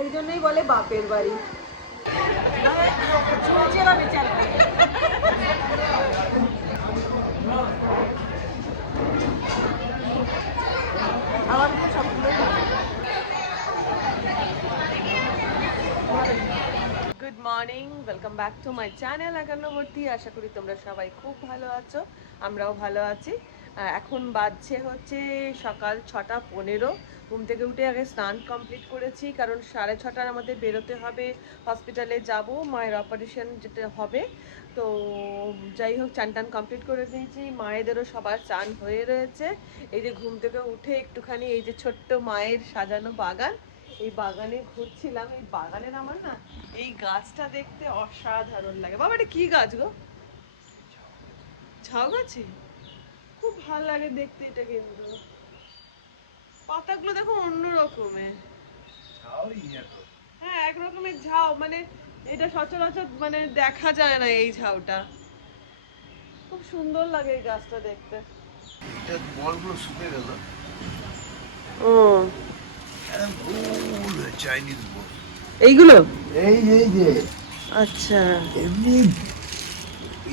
এই জন্যই বলে বাপের বাড়ি। Good morning, welcome back to my channel একান্নবর্তী। আশা করি তোমরা সবাই খুব ভালো আছো, আমরাও ভালো আছি। এখন বাজছে হচ্ছে সকাল 6:15। ঘুম থেকে উঠে আগে স্নান কমপ্লিট করেছি, কারণ 6:30 আমাদের বেরোতে হবে, হসপিটালে যাব, মায়ের অপারেশন যেটা হবে। তো যাই হোক, চান টান কমপ্লিট করে দিয়েছি, মায়েদেরও সবার চান হয়ে রয়েছে। এই যে ঘুম থেকে উঠে একটুখানি এই যে ছোট্ট মায়ের সাজানো বাগান, এই বাগানে ঘুরছিলাম। এই বাগানের আমার না এই গাছটা দেখতে অসাধারণ লাগে। বাবা এটা কি গাছ গো? ঝাউ গাছে? খুব ভালো লাগে দেখতে এটা, কিন্তু পাতাগুলো দেখো অন্য রকমের। হ্যাঁ, এক রকমের ঝাউ, মানে এটা সচরাচর মানে দেখা যায় না এই ঝাউটা। খুব সুন্দর লাগে এই গাছটা দেখতে। এটা বলগুলো শুকিয়ে গেল। ও চাইনিজ বল এইগুলো? এই যে আচ্ছা, এমনি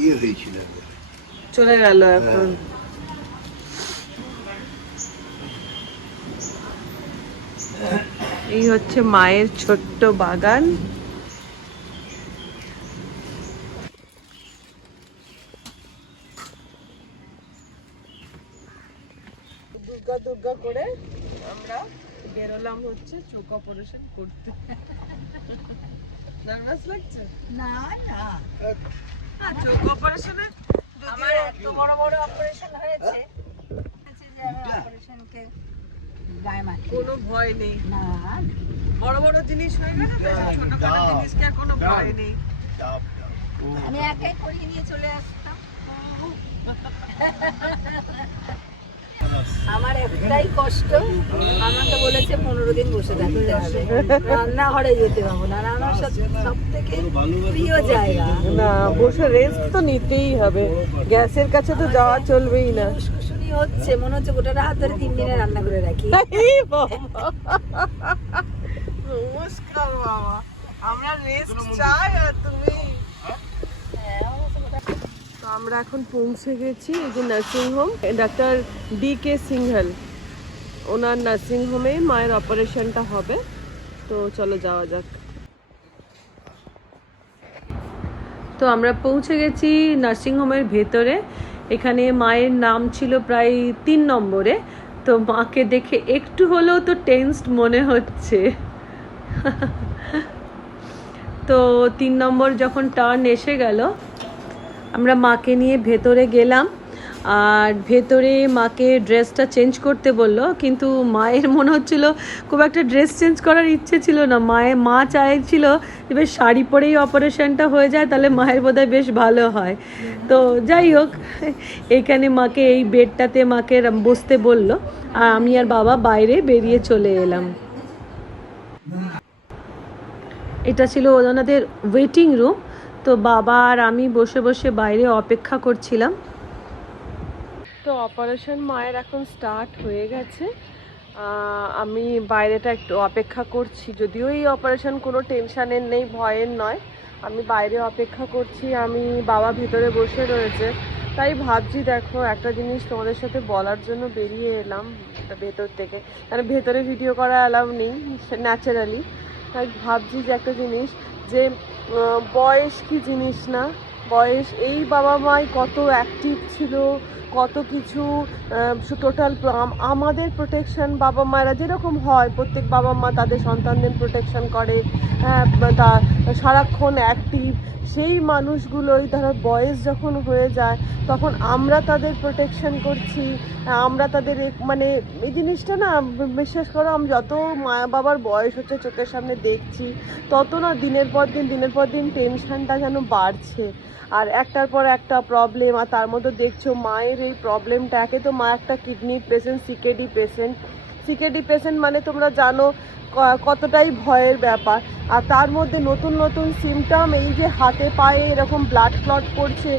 ইয়ে হয়েছিল, চলে গেল এখন। এই হচ্ছে মায়ের ছোট্ট বাগান। দুর্গা দুর্গা করে আমরা বেরোলাম হচ্ছে চোখ অপারেশন করতে। নার্ভাস লাগছে? না না, চোখ অপারেশনে আমার এত বড় বড় অপারেশন হয়েছে যে আমি অপারেশনকে গায়ে মাখি কোনো ভয় নেই। না। বড় বড় জিনিস হয়ে গেলে তো ছোটখাটো জিনিসকে আর কোনো ভয় নেই। আমি একাই করিয়ে নিয়ে চলে আসতাম। আমার একটাই কষ্ট, আমাকে বলেছে 15 দিন বসে থাকতে হবে, রান্নাঘরে যেতে পাবো না। আমার সব থেকে প্রিয় জায়গা। না, বসে রেস্ট তো নিতেই হবে, গ্যাসের কাছে তো যাওয়া চলবেই না। শুনি হচ্ছে, মনে হচ্ছে গোটা হাত ধরে 3 দিনে রান্না করে রাখি। নমস্কার বাবা, আমরা রেস্ট চাই আর তুমি। তো আমরা এখন পৌঁছে গেছি এই যে nursing home, doctor DK Singhal, ওনার নার্সিং হোমে মায়ের অপারেশনটা হবে। তো চলো যাওয়া যাক। তো আমরা পৌঁছে গেছি নার্সিংহোমের ভেতরে। এখানে মায়ের নাম ছিল প্রায় 3 নম্বরে। তো মাকে দেখে একটু হলেও তো টেনসড মনে হচ্ছে। তো 3 নম্বর যখন টার্ন এসে গেল, আমরা মাকে নিয়ে ভেতরে গেলাম। আর ভেতরে মাকে ড্রেসটা চেঞ্জ করতে বললো, কিন্তু মায়ের মনে হচ্ছিল খুব একটা ড্রেস চেঞ্জ করার ইচ্ছে ছিল না। মা চাইছিল যে বেশ শাড়ি পরেই অপারেশনটা হয়ে যায়, তাহলে মায়ের বোধহয় বেশ ভালো হয়। তো যাই হোক, এখানে মাকে এই বেডটাতে মাকে বসতে বললো, আর আমি আর বাবা বাইরে বেরিয়ে চলে এলাম। এটা ছিল ওনাদের ওয়েটিং রুম। তো বাবা আর আমি বসে বসে বাইরে অপেক্ষা করছিলাম। তো অপারেশন মায়ের এখন স্টার্ট হয়ে গেছে। আমি বাইরেটা একটু অপেক্ষা করছি, যদিও এই অপারেশন কোনো টেনশানের নেই, ভয়ের নয়। আমি বাইরে অপেক্ষা করছি, আমি বাবা ভিতরে বসে রয়েছে। তাই ভাবছি, দেখো একটা জিনিস তোমাদের সাথে বলার জন্য বেরিয়ে এলাম ভেতর থেকে, মানে ভেতরে ভিডিও করা অ্যালাউ নেই ন্যাচারালি। তাই ভাবছি যে একটা জিনিস, যে বয়স কি জিনিস না, বয়স এই বাবা মাই কত অ্যাক্টিভ ছিল, কত কিছু টোটাল আমাদের প্রোটেকশন, বাবা মায়েরা যেরকম হয় প্রত্যেক বাবা মা তাদের সন্তানদের প্রোটেকশন করে, তা সারাক্ষণ অ্যাক্টিভ, সেই মানুষগুলোই ধরো বয়স যখন হয়ে যায় তখন আমরা তাদের প্রোটেকশন করছি, আমরা তাদের মানে এই জিনিসটা না, বিশ্বাস করো, আমি যত মা বাবার বয়স হচ্ছে চোখের সামনে দেখছি, তত না দিনের পর দিন টেনশনটা যেন বাড়ছে। আর একটার পর একটা প্রবলেম, আর তার মধ্যে দেখছো মায়ের এই প্রবলেমটা। একে তো মা একটা কিডনির পেশেন্ট, সিকেডি পেশেন্ট মানে তোমরা জানো কতটাই ভয়ের ব্যাপার। আর তার মধ্যে নতুন নতুন সিমটম, এই যে হাতে পায়ে এরকম ব্লাড ক্লট পড়ছে,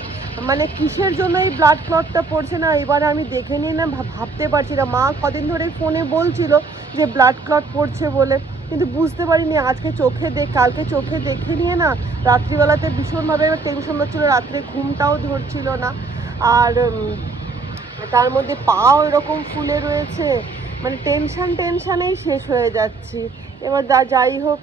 মানে কিসের জন্য এই ব্লাড ক্লটটা পড়ছে না এবারে আমি দেখে নিয়ে না ভাবতে পারছি না। মা কদিন ধরে ফোনে বলছিল যে ব্লাড ক্লট পড়ছে বলে, কিন্তু বুঝতে পারিনি আজকে কালকে চোখে দেখে নিয়ে না রাত্রিবেলাতে ভীষণভাবে টেনশন হচ্ছিলো, রাত্রে ঘুমটাও ধরছিল না। আর তার মধ্যে পাও এরকম ফুলে রয়েছে, মানে টেনশানেই শেষ হয়ে যাচ্ছি। এবার যাই হোক,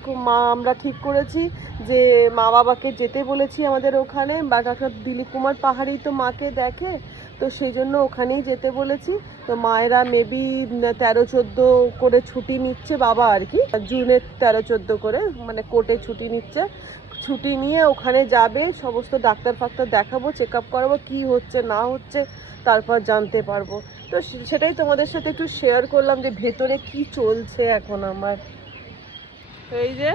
আমরা ঠিক করেছি যে মা বাবাকে যেতে বলেছি আমাদের ওখানে, বা ডাক্তার দিলীপ কুমার পাহাড়ি তো মাকে দেখে, তো সেই জন্য ওখানেই যেতে বলেছি। তো মায়েরা মেবি 13-14 করে ছুটি নিচ্ছে, বাবা আর কি জুনের 13-14 করে মানে কোর্টে ছুটি নিচ্ছে। ছুটি নিয়ে ওখানে যাবে, সমস্ত ডাক্তার ফাক্তার দেখাবো, চেক আপ করাবো, কী হচ্ছে না হচ্ছে তারপর জানতে পারবো। তো সেটাই তোমাদের সাথে একটু শেয়ার করলাম যে ভেতরে কি চলছে এখন আমার। এই যে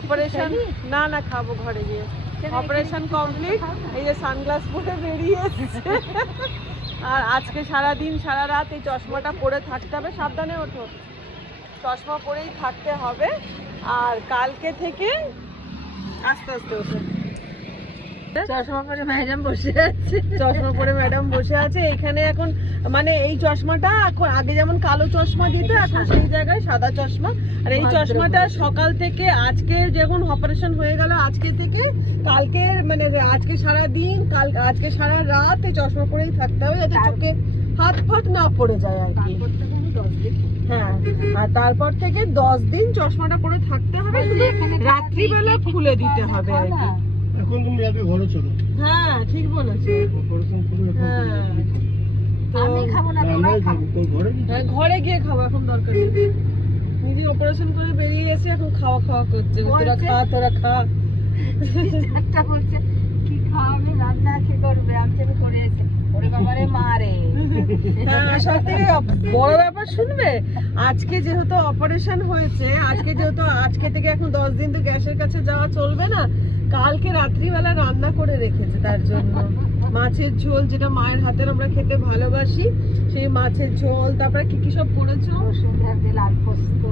অপারেশন, না খাবো ঘরে গিয়ে। অপারেশন কমপ্লিট, এই যে সানগ্লাস পরে বেরিয়ে এসেছে। আর আজকে সারাদিন সারা রাত এই চশমাটা পরে থাকতে হবে, সাবধানে ওঠো, চশমা পরেই থাকতে হবে। আর কালকে থেকে আস্তে আস্তে ওঠো। চশমা পরে ম্যাডাম বসে আছে এখানে এখন, মানে এই চশমাটা এখন আগে যেমন কালো চশমা দিত, এখন সেই জায়গায় সাদা চশমা। আর এই চশমাটা সকাল থেকে আজকে যখন অপারেশন হয়ে গেল, আজকে থেকে কালকে মানে আজকে সারা দিন আজকে সারা রাত এই চশমা পরেই থাকতে হবে, যাতে চোখে হাত ফাত না পড়ে যায় আর কি। হ্যাঁ, আর তারপর থেকে 10 দিন চশমাটা পরে থাকতে হবে, শুধু রাত্রিবেলা খুলে দিতে হবে আর কি। এখন তুমি আগে ঘরে চলো। হ্যাঁ ঠিক বলেছো। ঘরে গিয়ে খাবো, এখন দরকার নেই। দিদি অপারেশন করে বেরিয়ে এসে এখন খাওয়া করছে, তোরা খা তোরা খা। কি খাওয়াবে, রান্না কি করবে, আমি করে এসে ওরে বাবারে মারে। হ্যাঁ সত্যি বড় ব্যাপার শুনবে, আজকে যেহেতু অপারেশন হয়েছে, আজকে থেকে এখন 10 দিন তো গ্যাসের কাছে যাওয়া চলবে না। কালকে রাত্রিবেলা রান্না করে রেখেছে তার জন্য মাছের ঝোল, যেটা মায়ের হাতের আমরা খেতে ভালোবাসি, সেই মাছের ঝোল। তারপরে কি কি সব করেছো, লাল পোস্ত,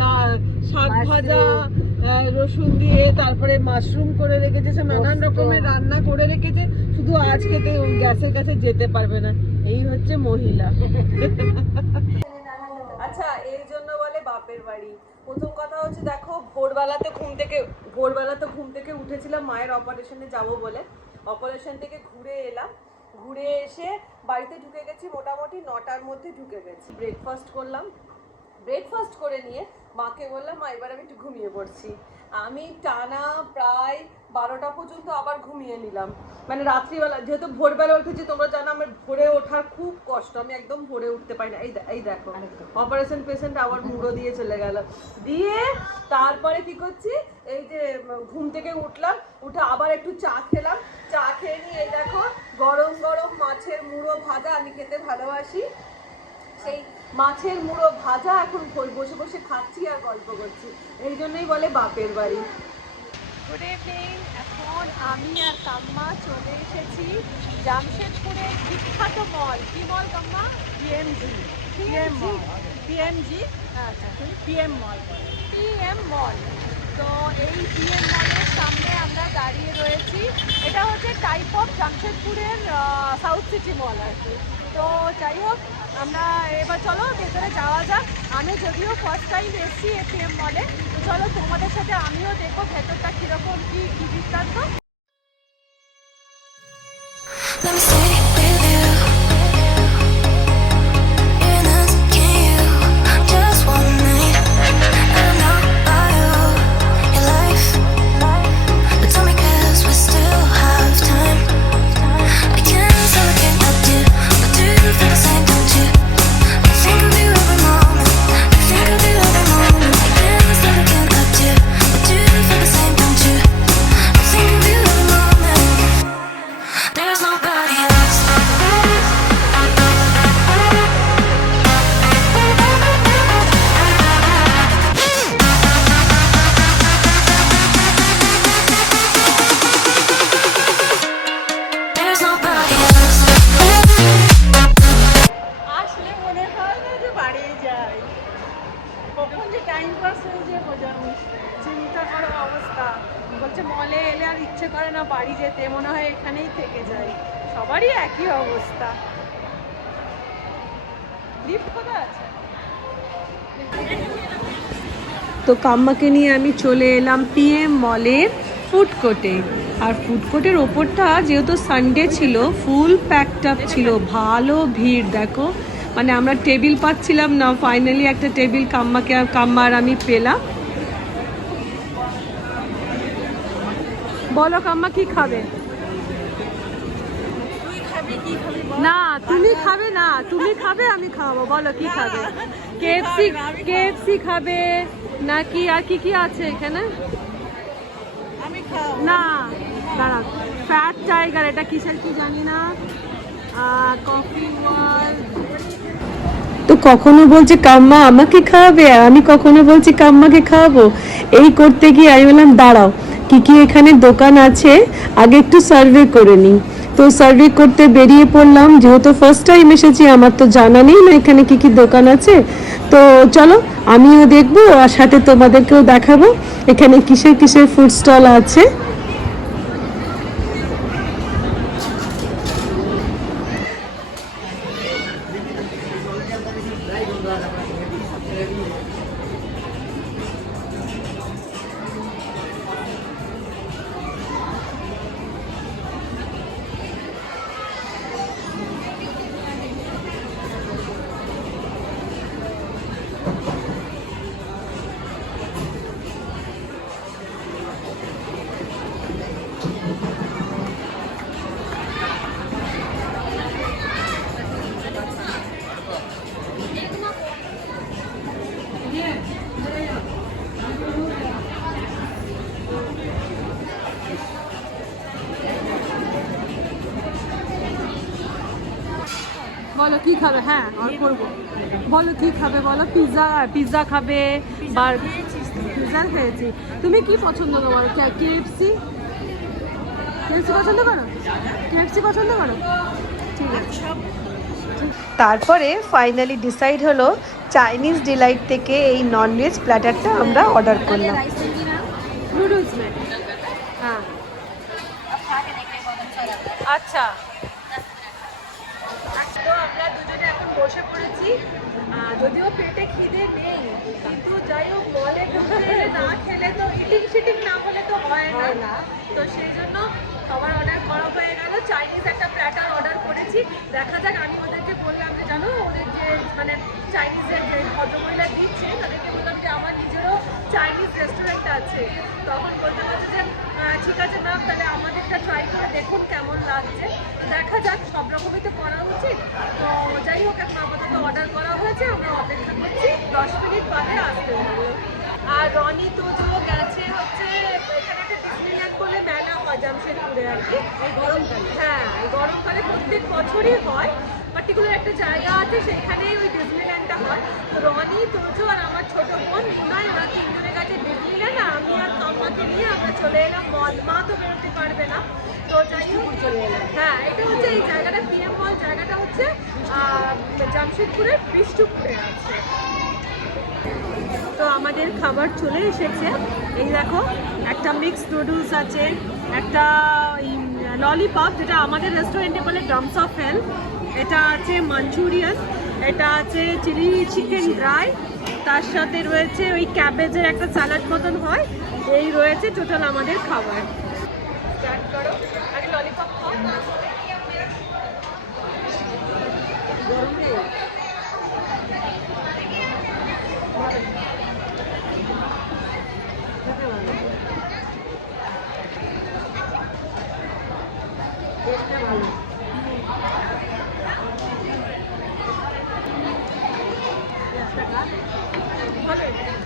লাল শাক ভাজা রসুন দিয়ে, তারপরে মাশরুম করে রেখেছে, সে নানান রকমের রান্না করে রেখেছে। শুধু আজকে তো গ্যাসের কাছে যেতে পারবে না, এই হচ্ছে মহিলা। আচ্ছা, এই জন্য বলে বাপের বাড়ি। প্রথম কথা হচ্ছে দেখো, ভোরবেলা তো ঘুম থেকে উঠেছিলাম মায়ের অপারেশনে যাব বলে। অপারেশন থেকে ঘুরে এলাম, ঘুরে এসে বাড়িতে ঢুকে গেছি মোটামুটি 9টার মধ্যে ঢুকে গেছি। ব্রেকফাস্ট করলাম, ব্রেকফাস্ট করে নিয়ে মাকে বললাম মা এবার আমি একটু ঘুমিয়ে পড়ছি। আমি টানা প্রায় 12টা পর্যন্ত আবার ঘুমিয়ে নিলাম। মানে রাত্রিবেলা, যেহেতু ভোরবেলা উঠেছি, তোমরা জানো আমার ভোরে ওঠার খুব কষ্ট, আমি একদম ভোরে উঠতে পারি না। এই দেখো অপারেশন পেশেন্ট আবার মুড়ো দিয়ে চলে গেল। দিয়ে তারপরে কি করছি, এই যে ঘুম থেকে উঠলাম, উঠে আবার একটু চা খেলাম। চা খেয়ে নিয়ে এই দেখো গরম গরম মাছের মুড়ো ভাজা, আমি খেতে ভালোবাসি, সেই মাছের মুড়ো ভাজা এখন বসে বসে খাচ্ছি আর গল্প করছি। এই জন্যই বলে বাপের বাড়ি। গুড ইভিনিং, এখন আমি আর কাম্মা চলে এসেছি জামশেদপুরের বিখ্যাত মল। কি মল কাম্মা? পিএমজি। আচ্ছা, পিএম মল। তো এই পিএম মলের সামনে আমরা দাঁড়িয়ে রয়েছি। এটা হচ্ছে টাইপ অফ জামশেদপুরের সাউথ সিটি মল আর কি। তো যাই হোক, আমরা এবার চলো ভেতরে যাওয়া যাক। আমি যদিও ফার্স্ট টাইম এসেছি এই পিএম মলে, তো চলো তোমাদের সাথে আমিও দেখবো ভেতরটা কীরকম কী বৃত্তান্ত। চিন্তা করো অবস্থা, বলছে মলে এলে আর ইচ্ছে করে না বাড়ি যেতে, মনে হয় এখানেই থেকে যাই। সবারই একই অবস্থা। লিফট কোথায় আছে? তো কাম্মাকে নিয়ে আমি চলে এলাম পিএম মলের ফুড কোর্টে। আর ফুড কোর্টের ওপরটা যেহেতু সানডে ছিল, ফুল প্যাকড আপ ছিল, ভালো ভিড়। দেখো মানে আমরা টেবিল পাচ্ছিলাম না, ফাইনালি একটা টেবিল কাম্মা আর আমি পেলাম। বলো কাম্মা কি খাবে? না তুমি খাবে না, তুমি খাবে আমি খাবো। বলো কি খাবে? কেএফসি খাবে নাকি আর কি কি আছে এখানে? না দাঁড়া, ফ্যাট টাইগার, এটা কিসের কি জানি না, কফি ওয়াল। তো কখনো বলছে কাম্মা আমাকে খাওয়াবে, আমি কখনো বলছি কাম্মাকে খাওয়াবো। এই করতে গিয়ে আমি বললাম দাঁড়াও, কি কি এখানে দোকান আছে আগে একটু সার্ভে করে নিই। তো সার্ভে করতে বেরিয়ে পড়লাম, যেহেতু ফার্স্ট টাইম এসেছি, আমার তো জানা নেই না এখানে কি কি দোকান আছে। তো চলো আমিও দেখবো আর সাথে তোমাদেরকেও দেখাবো এখানে কিসের কিসের ফুড স্টল আছে। বলো কি খাবে? হ্যাঁ আর করবো। বলো কি খাবে বলো। পিৎজা খাবে? পিৎজা খেয়েছি। তুমি কি পছন্দ তোমার? কেএফসি পছন্দ করো? কেএফসি পছন্দ করো? ঠিক আছে। তারপরে ফাইনালি ডিসাইড হলো চাইনিজ ডিলাইট থেকে এই ননভেজ প্ল্যাটারটা আমরা অর্ডার করলাম। নুডলস হ্যাঁ আচ্ছা। তো আমরা দুজনে এখন বসে পড়েছি, যদিও পেটে খিদে নেই, কিন্তু যাই হোক মলে ঘুরতে না খেলে তো ইটিং না হলে তো হয় না। তো সেই জন্য খাবার অর্ডার করা হয়ে গেল। চাইনিজ একটা প্ল্যাটার অর্ডার করেছি। দেখা যাক, আমি ওদেরকে বললাম যে জানো ওদের যে মানে চাইনিজের যে ভদ্রমহিলা দিচ্ছে তাদেরকে বললাম যে আমার নিজেরও চাইনিজ রেস্টুরেন্ট আছে। তখন বলতে পারছে যে ঠিক আছে ম্যাম, তাহলে আমাদেরটা ট্রাই করে দেখুন কেমন লাগছে। দেখা যাক, সব রকমই তো করা উচিত। তো যাই হোক, এখন আপাতত অর্ডার করা হয়েছে, আমরা অপেক্ষা করছি। 10 মিনিট বাদে আসতে হবে। আর রনি তো গেছে হচ্ছে এখানে একটা ডিসনিল্যান্ড বলে মেলা হয় জামশেদপুরে আর কি, এই গরমকালে। হ্যাঁ এই গরমকালে প্রত্যেক বছরই হয়। পার্টিকুলার একটা জায়গা আছে, সেখানেই ওই ডিসনিল্যান্ডটা হয়। তো রনি, তোজো আর আমার ছোট বোন মুনাই, ওরা তিনজনের কাছে ডিসনিল্যান্ড, আমি আর কাম্মাকে নিয়ে আমরা চলে এলাম মল। মা তো বেরোতে পারবে না, তো যাই হোক চলে এলাম। হ্যাঁ এটা হচ্ছে এই জায়গাটা পিএম মল, জায়গাটা হচ্ছে জামশেদপুরের বিষ্ণুপুরে আছে। তো আমাদের খাবার চলে এসেছে। এই দেখো, একটা মিক্স নুডলস আছে, একটা ললিপপ যেটা আমাদের রেস্টুরেন্টে বলে ড্রামস অফ হেল, এটা আছে মাঞ্চুরিয়ান, এটা আছে চিলি চিকেন ড্রাই, তার সাথে রয়েছে ওই ক্যাবেজের একটা স্যালাড মতন হয়। এই রয়েছে টোটাল আমাদের খাবার। স্টার্ট করো, আগে ললিপপ খাও।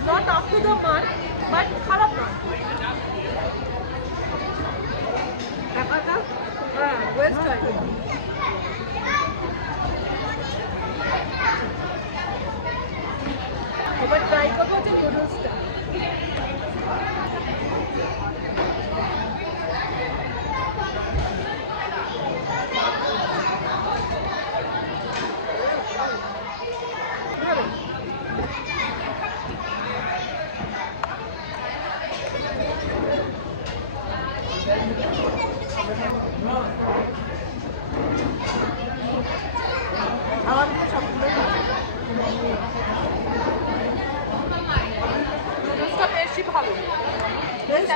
Not up to the mark, but খারাপ না। হ্যাঁ ওয়েস্ট হয়। এবার ট্রাই করবো যে নুডলসটা।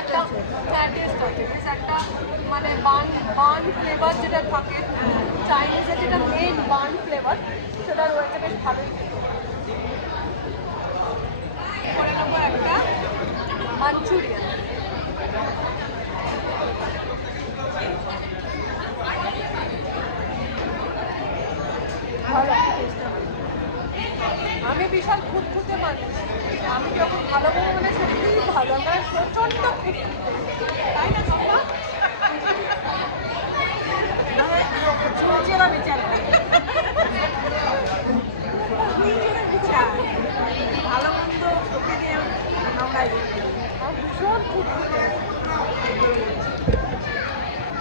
একটা টেস্ট আছে বেশ একটা মানে বান ফ্লেভার যেটা থাকে চাইনিজের যেটা মেন বান ফ্লেভার সেটা রয়েছে বেশ ভালোই খেতে। করে নেবো একটা মাঞ্চুরিয়ান। আমি বিশাল খুঁতখুঁতে মানুষ, আমি যখন ভালো বলবো মানে সত্যিই ভালো, আমার প্রচণ্ড খুঁতখুঁতে, তাই না সবাই? চুলচেরা বিচার করে। ভালো মন্দ ওকে দিয়ে আমরা ভীষণ খুঁতখুঁতে।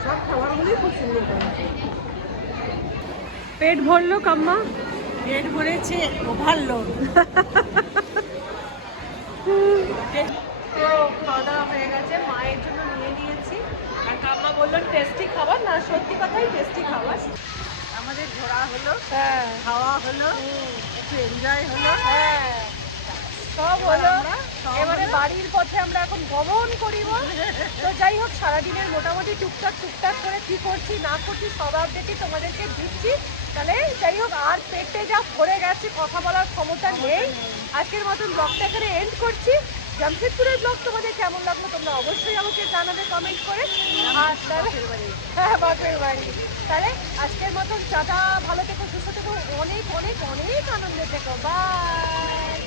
সব খাবারগুলোই খুব সুন্দর করে। পেট ভরলো কাম্মা? পেট ভরেছে, ওভারলোড। তো খাওয়া দাওয়া হয়ে গেছে, মায়ের জন্য নিয়ে নিয়েছি। আর কাম্মা বললো টেস্টি খাবার, না সত্যি কথাই টেস্টি খাবার। আমাদের ঘোরা হলো, হ্যাঁ খাওয়া হলো, একটু এনজয় হলো। হ্যাঁ সব হলো। সব এবারে হলো। বাড়ির পথে আমরা এখন গমন করিব। তো যাই হোক, সারাদিনের মোটামুটি টুকটাক করে কি করছি না করছি সব আপডেটই তোমাদেরকে দিচ্ছি। তাহলে যাই হোক, আর পেটে যা ভরে গেছে কথা বলার ক্ষমতা নেই। আজকের মতন ব্লগটা এখানে এন্ড করছি। জামশেদপুরের ব্লগ তোমাদের কেমন লাগলো তোমরা অবশ্যই আমাকে জানাবে কমেন্ট করে। আর হ্যাঁ, বাপের বাড়ি। তাহলে আজকের মতন টাটা, ভালো থেকো, সুস্থ থেকো, অনেক অনেক অনেক আনন্দে থেকো, বাই।